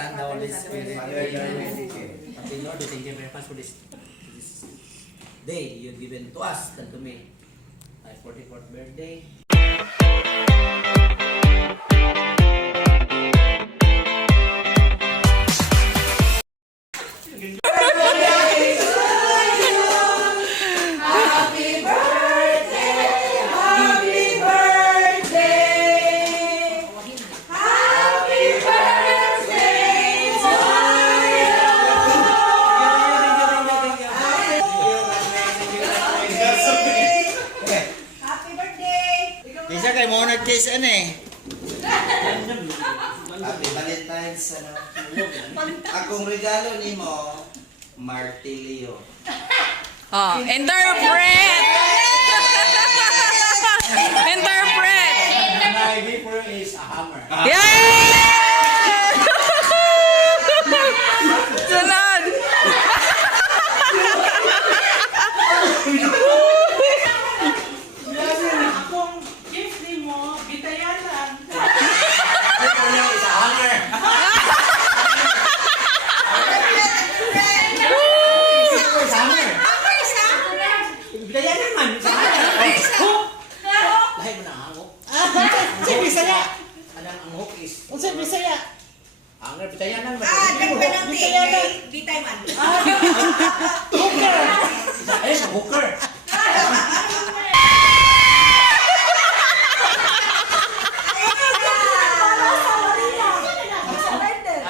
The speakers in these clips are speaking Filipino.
Son, the Holy Spirit. Happy Lord, we thank you very much for this day you've given to us and to me. My 44th birthday. Isa kay Monarch Case ano eh. Happy Valentine's ano. Akong regalo nimo martilyo. Oh, interpret! Interpret! My gift for you is a hammer. Yay! Sunod! Akong gift nimo, bitayanan. Gift for you is a hammer. Bidaya naman. Lahi mo na ang hangok. Unsay Bisaya? Anang ang hook is... Unsay Bisaya? Ang bitayanan mo. Bitayman. Ay, ang hooker.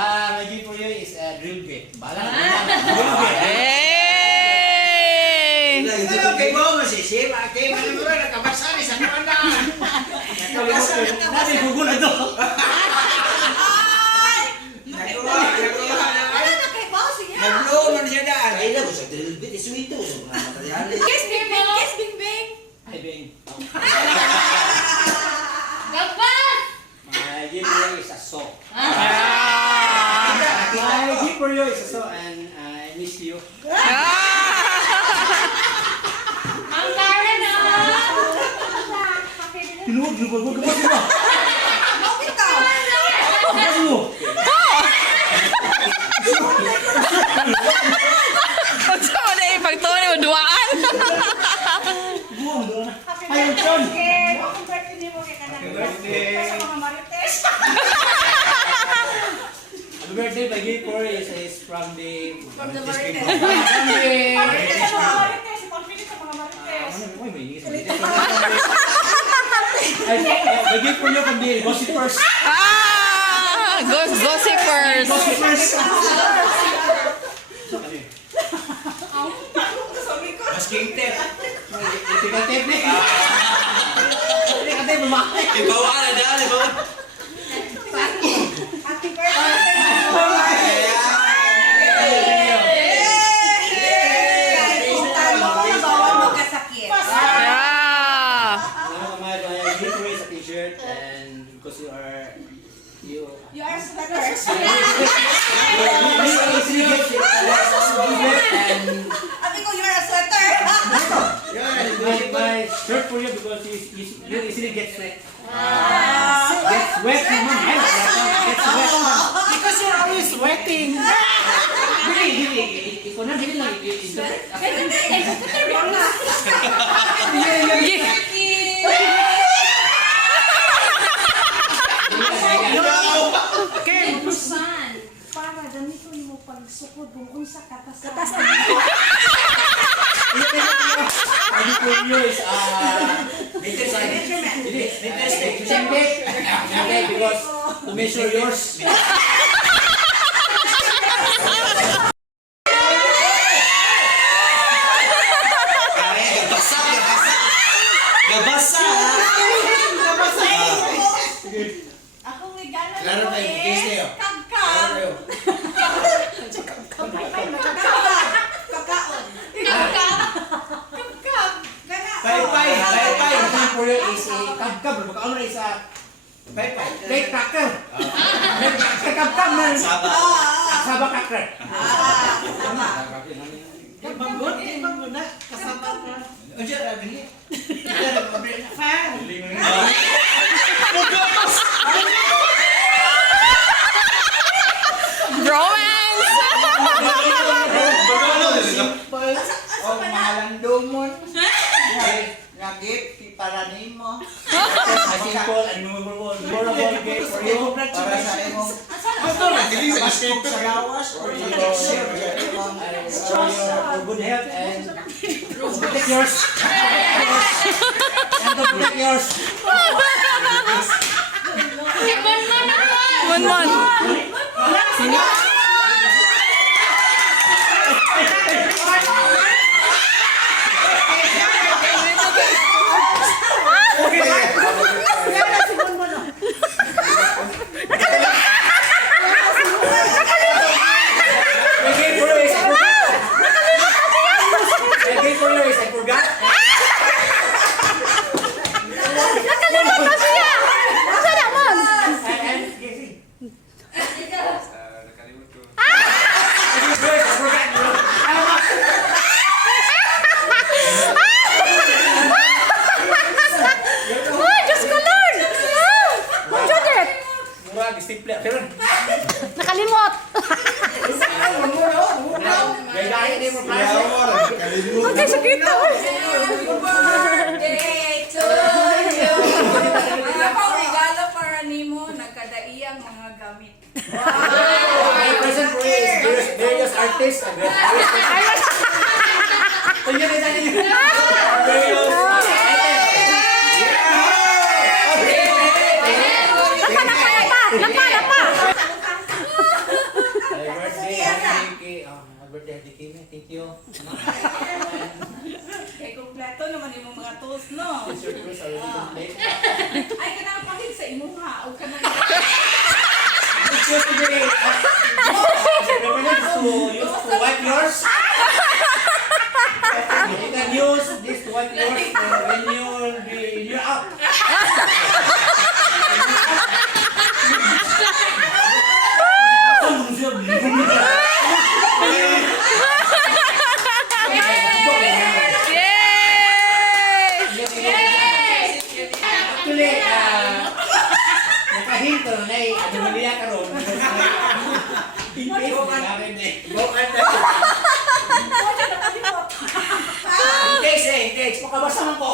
My gift for you is a drill bit. Bala na. Drill bit. Hey! Kay mo masisip, kay mo nakabasa ni sa kuandaan. Nabi gugulo na to. Naglo man siya daan. Ay na ko sa drill bit isuito sa mga materyales. Kiss Bing Bing, kiss Bing Bing. Ay, Bing. Gagbat! My gift for you is a saw. Ah! My gift for you is a saw and I miss you. Ang Karen na! Tinuod, lubag mo. Bakit ka? Lubag mo. Ang sama na ipagtuloy mo, duwaan! Buwang doon na. Happy Ayun, John. birthday! Happy birthday nimo kay kanang. Happy birthday. Sa mga marites. Happy birthday, my gift for you is from the... From the marites. From the... Marites sa mga marites. Confident sa mga marites. Uy, may ingis. Ay, my gift for you from the gossipers. Ah! Gossipers! Gossipers. Masking tip. Tika-tip na. Tika-tip, bumakit. Ibawa na daan, ibawa. Happy birthday! Kung talo mo, bawal magkasakit. Yeah! My gift for you is a t-shirt and because you are... You You are sweater. easily get it. And Abi ko, you are a sweater. my shirt for you because you easily get sweat. Ah. Gets wet naman. Gets wet naman. Because you're always sweating. Ikaw na, dili lang. San, para gamiton mo pagsukod kung unsa katasan. Adi po nyo is, okay, because to measure yours. Gabasa. Akong regalo Klaro mo tayo, kiss niyo. kagkag. Kagkaon. Kagkag. Pay-pay. Adi po nyo is kagkab. Magkaano na isa Pay-pay. cake cracker. Kagkab na. Saba. Saba cracker. Ibang na. Kasama ka. Andiyan, abili. Fan. Romance! Simple. O mahalang dumon. Nagit, para nimo. Simple and memorable gift for you. Para sa imong Escape sa lawas. Or For your good health and protect yours. And to protect yours. Mon. I forgot. Nakalimutan siya! Asa na mo? Oh, Diyos ko Lord! Oh, Judith! Murag, simple. Pero, Nakalimot! gaya ni mo klase. Okay, sakit na. Birthday to you. Mga regalo para nimo nagkadaiyang mga gamit. My present for you is various artists. Various birthday, thank you. Kay kompleto naman imong mga tools, no? It's your first already complete. Ay kanang pahig sa imuha o kanang It's just today. Remember to wipe yours. You can use this to wipe yours when you're out. Actually, nakahinto na animalya ka ron. In case, makabasa man ko.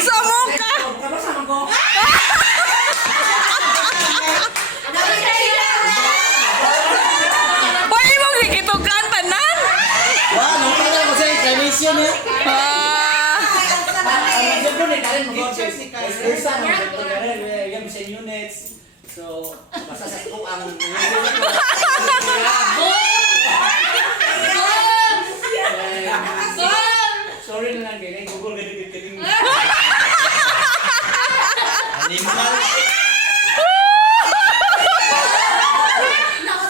Sa muka! Makabasa man ko. Pwede mong higitugan tanan? Wah, nung ko sa inclination eh. Units. So, masasay ko ang sorry na lang kaya Google ganito. Animal.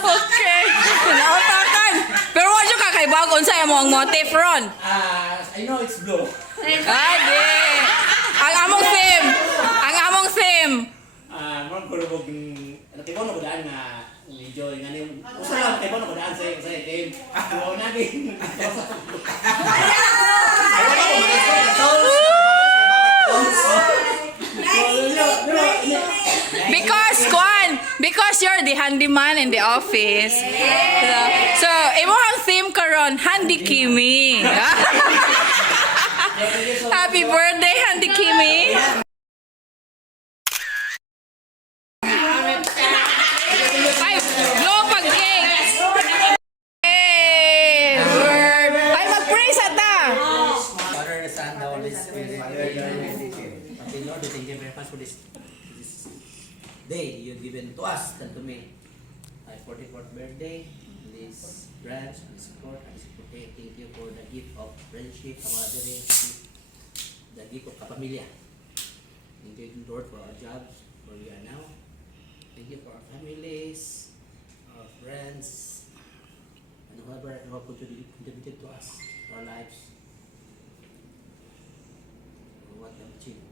Okay. Nautakan. Pero wala yung kakaibagon sa mo ang motif ron. I know it's blue. Ade. Ang among theme. Ang among theme. Mga kulubog natibo na badaan nga medyo nga ni usa lang natibo na badaan sa game. Pero naging because you're the handyman in the office. So imo ang theme karon Handy Kimi. Happy birthday, Handy Kimi. Ay, blow pag cake. Ay, mag-pray sa ta. Father, the Son, the Holy Spirit. Okay, Lord, we thank you very much for this day you've given to us and to me. My 44th birthday, this branch, this court, and this protect. Thank you for the gift of friendship, camaraderie, the gift of Kapamilya. Thank you, Lord, for our jobs, where we are now. Thank you for our families, our friends, and whoever contributed to us, our lives, what we have achieved.